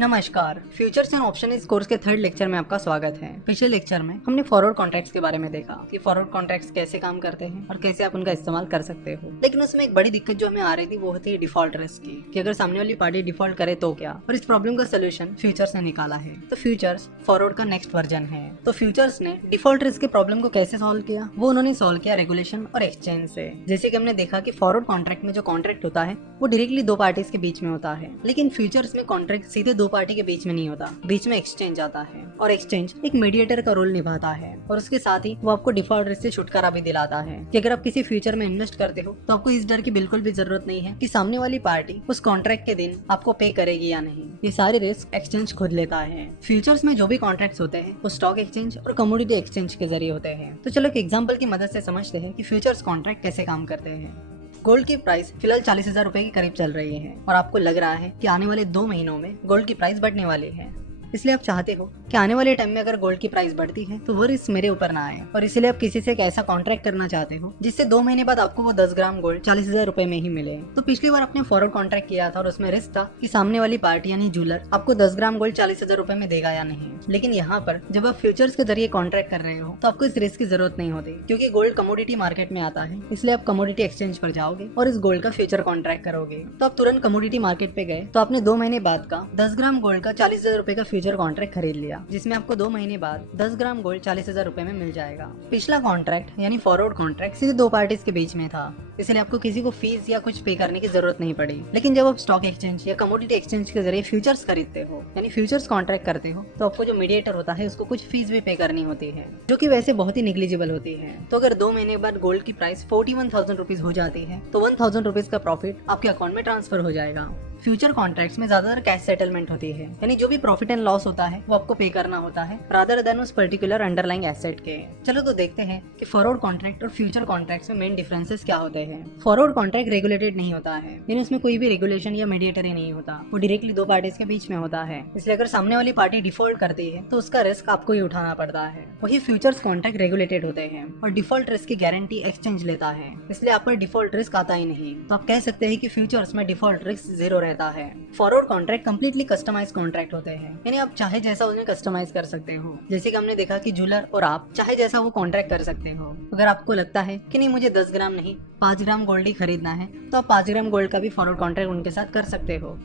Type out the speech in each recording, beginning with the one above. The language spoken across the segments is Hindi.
नमस्कार, फ्यूचर्स एंड ऑप्शन इस कोर्स के थर्ड लेक्चर में आपका स्वागत है। पिछले लेक्चर में हमने फॉरवर्ड कॉन्ट्रैक्ट्स के बारे में देखा कि फॉरवर्ड कॉन्ट्रैक्ट्स कैसे काम करते हैं और कैसे आप उनका इस्तेमाल कर सकते हो। लेकिन उसमें एक बड़ी दिक्कत जो हमें आ रही थी वो होती है डिफॉल्ट रिस्क की, कि अगर सामने वाली पार्टी डिफॉल्ट करे तो क्या। और इस प्रॉब्लम का सोल्यूशन फ्यूचर्स ने निकाला है। तो फ्यूचर्स फॉरवर्ड का नेक्स्ट वर्जन है। तो फ्यूचर्स ने डिफॉल्ट रिस्क के प्रॉब्लम को कैसे सॉल्व किया, वो उन्होंने सॉल्व किया रेगुलेशन और एक्सचेंज से। जैसे कि हमने देखा कि फॉरवर्ड कॉन्ट्रैक्ट में जो कॉन्ट्रैक्ट होता है वो डायरेक्टली दो पार्टीज के बीच में होता है, लेकिन फ्यूचर्स में कॉन्ट्रैक्ट सीधे दो पार्टी के बीच में नहीं होता, बीच में एक्सचेंज आता है और एक्सचेंज एक मीडिएटर का रोल निभाता है। और उसके साथ ही वो आपको डिफॉल्ट रिस्क से छुटकारा भी दिलाता है कि अगर आप किसी फ्यूचर में इन्वेस्ट करते हो तो आपको इस डर की बिल्कुल भी जरूरत नहीं है कि सामने वाली पार्टी उस कॉन्ट्रैक्ट के दिन आपको पे करेगी या नहीं। ये सारे रिस्क एक्सचेंज खुद लेता है। फ्यूचर्स में जो भी कॉन्ट्रैक्ट्स होते हैं वो स्टॉक एक्सचेंज और कमोडिटी एक्सचेंज के जरिए होते हैं। तो चलो एक एग्जाम्पल की मदद से समझते हैं कि फ्यूचर्स कॉन्ट्रैक्ट कैसे काम करते हैं। गोल्ड की प्राइस फिलहाल 40,000 रुपए के करीब चल रही है और आपको लग रहा है कि आने वाले 2 महीनों में गोल्ड की प्राइस बढ़ने वाली है। इसलिए आप चाहते हो कि आने वाले टाइम में अगर गोल्ड की प्राइस बढ़ती है तो वो रिस्क मेरे ऊपर ना आए, और इसीलिए आप किसी से एक ऐसा कॉन्ट्रैक्ट करना चाहते हो जिससे 2 महीने बाद आपको वो 10 ग्राम गोल्ड 40,000 रुपए में ही मिले। तो पिछली बार आपने फॉरवर्ड कॉन्ट्रैक्ट किया था और उसमें रिस्क था कि सामने वाली पार्टी यानी ज्वेलर आपको 10 ग्राम गोल्ड 40,000 रुपए में देगा या नहीं। लेकिन यहाँ पर जब आप फ्यूचर्स के जरिए कॉन्ट्रैक्ट कर रहे हो तो आपको इस रिस्क की जरूरत नहीं होती, क्योंकि गोल्ड कमोडिटी मार्केट में आता है। इसलिए आप कमोडिटी एक्सचेंज पर जाओगे और इस गोल्ड का फ्यूचर कॉन्ट्रैक्ट करोगे। तो आप तुरंत कमोडिटी मार्केट पे गए तो आपने 2 महीने बाद का 10 ग्राम गोल्ड का 40,000 रुपए का फ्यूचर कॉन्ट्रैक्ट खरीद लिया, जिसमें आपको 2 महीने बाद 10 ग्राम गोल्ड 40,000 रुपए में मिल जाएगा। पिछला कॉन्ट्रैक्ट यानी फॉरवर्ड कॉन्ट्रैक्ट सीधे दो पार्टीज के बीच में था, इसलिए आपको किसी को फीस या कुछ पे करने की जरूरत नहीं पड़ी। लेकिन जब आप स्टॉक एक्सचेंज या कमोडिटी एक्सचेंज के जरिए फ्यूचर्स खरीदते हो यानी फ्यूचर्स कॉन्ट्रैक्ट करते हो तो आपको जो मीडिएटर होता है उसको कुछ फीस भी पे करनी होती है, जो कि वैसे बहुत ही निग्लिजिबल होती है। तो अगर 2 महीने बाद गोल्ड की प्राइस 41,000 रुपीज हो जाती है तो 1,000 रुपीज का प्रॉफिट आपके अकाउंट में ट्रांसफर हो जाएगा। फ्यूचर कॉन्ट्रैक्ट्स में ज्यादातर कैश सेटलमेंट होती है, यानी जो भी प्रॉफिट एंड लॉस होता है वो आपको पे करना होता है रादर देन उस पर्टिकुलर अंडरलाइंग एसेट के। चलो तो देखते हैं कि फॉरवर्ड कॉन्ट्रैक्ट और फ्यूचर कॉन्ट्रैक्ट्स में मेन डिफरेंसेस क्या होते हैं। फॉरवर्ड कॉन्ट्रैक्ट रेगुलेटेड नहीं होता है, यानी उसमें कोई भी रेगुलेशन या मीडिएटर ही नहीं होता, वो डायरेक्टली दो पार्टीज के बीच में होता है। इसलिए अगर सामने वाली पार्टी डिफॉल्ट करती है तो उसका रिस्क आपको ही उठाना पड़ता है। वही फ्यूचर्स कॉन्ट्रैक्ट रेगुलेटेड होते हैं और डिफॉल्ट रिस्क की गारंटी एक्सचेंज लेता है, इसलिए आप पर डिफॉल्ट रिस्क आता ही नहीं। तो आप कह सकते हैं कि फ्यूचर्स में डिफॉल्ट रिस्क 0 रहता है। Forward contract completely customize contract होते हैं, यानी आप चाहे जैसा उन्हें कस्टमाइज कर सकते हो। जैसे कि हमने देखा कि ज्वेलर और आप चाहे जैसा वो कॉन्ट्रैक्ट कर सकते हो। अगर आपको लगता है कि नहीं मुझे 10 ग्राम नहीं 5 ग्राम गोल्ड ही खरीदना है तो आप 5 ग्राम गोल्ड का भी फॉरवर्ड कॉन्ट्रैक्ट उनके साथ कर सकते हो।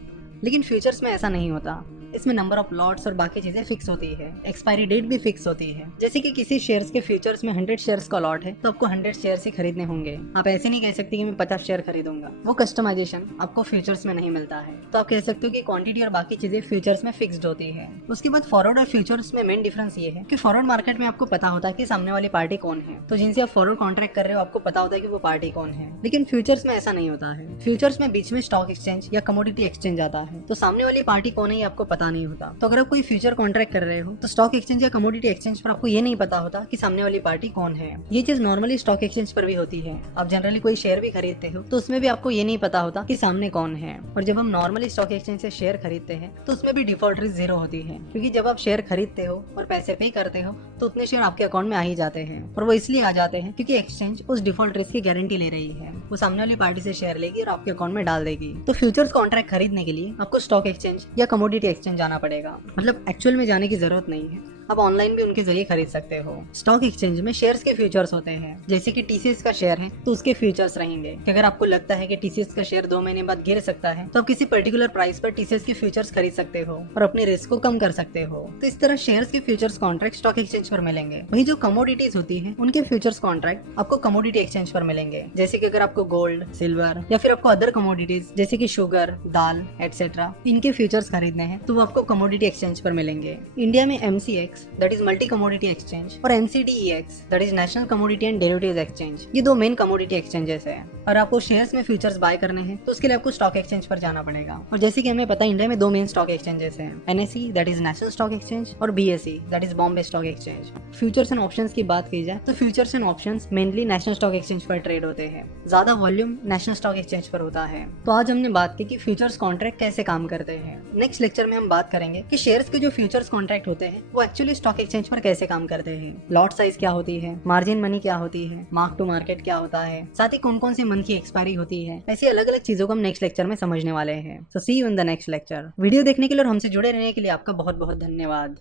लेकिन फ्यूचर्स में ऐसा नहीं होता, इसमें नंबर ऑफ लॉट्स और बाकी चीजें फिक्स होती है, एक्सपायरी डेट भी फिक्स होती है। जैसे कि किसी शेयर्स के फ्यूचर्स में 100 शेयर्स का लॉट है तो आपको 100 शेयर्स ही खरीदने होंगे। आप ऐसे नहीं कह सकते कि मैं 50 शेयर खरीदूंगा, वो कस्टमाइजेशन आपको फ्यूचर्स में नहीं मिलता है। तो आप कह सकते हो कि क्वांटिटी और बाकी चीजें फ्यूचर्स में फिक्स्ड होती है। उसके बाद फॉरवर्ड और फ्यूचर्स में मेन डिफरेंस ये है कि फॉरवर्ड मार्केट में आपको पता होता है कि सामने वाली पार्टी कौन है, तो जिनसे आप फॉरवर्ड कॉन्ट्रैक्ट कर रहे हो आपको पता होता है कि वो पार्टी कौन है। लेकिन फ्यूचर्स में ऐसा नहीं होता है। फ्यूचर्स में बीच में स्टॉक एक्सचेंज या कमोडिटी एक्सचेंज आता है, तो सामने वाली पार्टी कौन है आपको पता नहीं होता। तो अगर कोई फ्यूचर कॉन्ट्रैक्ट कर रहे हो तो स्टॉक एक्सचेंज या कमोडिटी एक्सचेंज पर आपको ये नहीं पता होता कि सामने वाली पार्टी कौन है। ये चीज नॉर्मली स्टॉक एक्सचेंज पर भी होती है। आप जनरली कोई शेयर भी खरीदते हो तो उसमें भी आपको ये नहीं पता होता कि सामने कौन है। और जब हम नॉर्मली स्टॉक एक्सचेंज से शेयर खरीदते हैं तो उसमें भी डिफॉल्ट रिस्क 0 होती है, क्योंकि जब आप शेयर खरीदते हो और पैसे पे करते हो तो उतने शेयर आपके अकाउंट में आ ही जाते हैं। और वो इसलिए आ जाते हैं क्योंकि एक्सचेंज उस डिफॉल्ट रिस्क की गारंटी ले रही है, वो सामने वाली पार्टी से शेयर लेगी और आपके अकाउंट में डाल देगी। तो फ्यूचर्स कॉन्ट्रैक्ट खरीदने के लिए आपको स्टॉक एक्सचेंज या कमोडिटी एक्सचेंज जाना पड़ेगा, मतलब एक्चुअल में जाने की जरूरत नहीं है, आप ऑनलाइन भी उनके जरिए खरीद सकते हो। स्टॉक एक्सचेंज में शेयर्स के फ्यूचर्स होते हैं, जैसे कि टीसीएस का शेयर है तो उसके फ्यूचर्स रहेंगे कि अगर आपको लगता है कि टीसीएस का शेयर 2 महीने बाद गिर सकता है तो आप किसी पर्टिकुलर प्राइस पर टीसीएस के फ्यूचर्स खरीद सकते हो और अपने रिस्क को कम कर सकते हो। तो इस तरह शेयर्स के फ्यूचर्स कॉन्ट्रैक्ट स्टॉक एक्सचेंज पर मिलेंगे। वही जो कमोडिटीज होती है उनके फ्यूचर्स कॉन्ट्रैक्ट आपको कमोडिटी एक्सचेंज पर मिलेंगे, जैसे कि अगर आपको गोल्ड, सिल्वर या फिर आपको अदर कमोडिटीज जैसे कि शुगर, दाल एटसेट्रा इनके फ्यूचर्स खरीदने हैं तो वो आपको कमोडिटी एक्सचेंज पर मिलेंगे। इंडिया में MCX that is multi commodity exchange और NCDEX that is national commodity and derivatives exchange, ये 2 मेन कमोडिटी एक्सचेंजेस है। और आपको शेयर्स में फ्यूचर्स बाय करने हैं तो उसके लिए आपको स्टॉक एक्सचेंज पर जाना पड़ेगा। और जैसे कि हमें पता है इंडिया में 2 मेन स्टॉक एक्सचेंजेस हैं, NSE that is national stock exchange और BSE that is Bombay stock exchange. Futures and options की बात की जाए तो futures and options mainly national stock exchange पर ट्रेड होते हैं, ज्यादा वॉल्यूम नेशनल स्टॉक एक्सचेंज पर होता है। तो आज हमने बात की कि फ्यूचर्स कॉन्ट्रैक्ट कैसे काम करते हैं। नेक्स्ट लेक्चर में हम बात करेंगे कि शेयर्स के जो फ्यूचर्स कॉन्ट्रैक्ट होते हैं वो एक्चुअली एक्चुअली स्टॉक एक्सचेंज पर कैसे काम करते हैं, लॉट साइज क्या होती है, मार्जिन मनी क्या होती है, मार्क टू मार्केट क्या होता है, साथ ही कौन कौन से मंथ की एक्सपायरी होती है, ऐसी अलग अलग चीजों को हम नेक्स्ट लेक्चर में समझने वाले हैं। So see you in the next lecture. Video देखने के लिए और हमसे जुड़े रहने के लिए आपका बहुत बहुत धन्यवाद।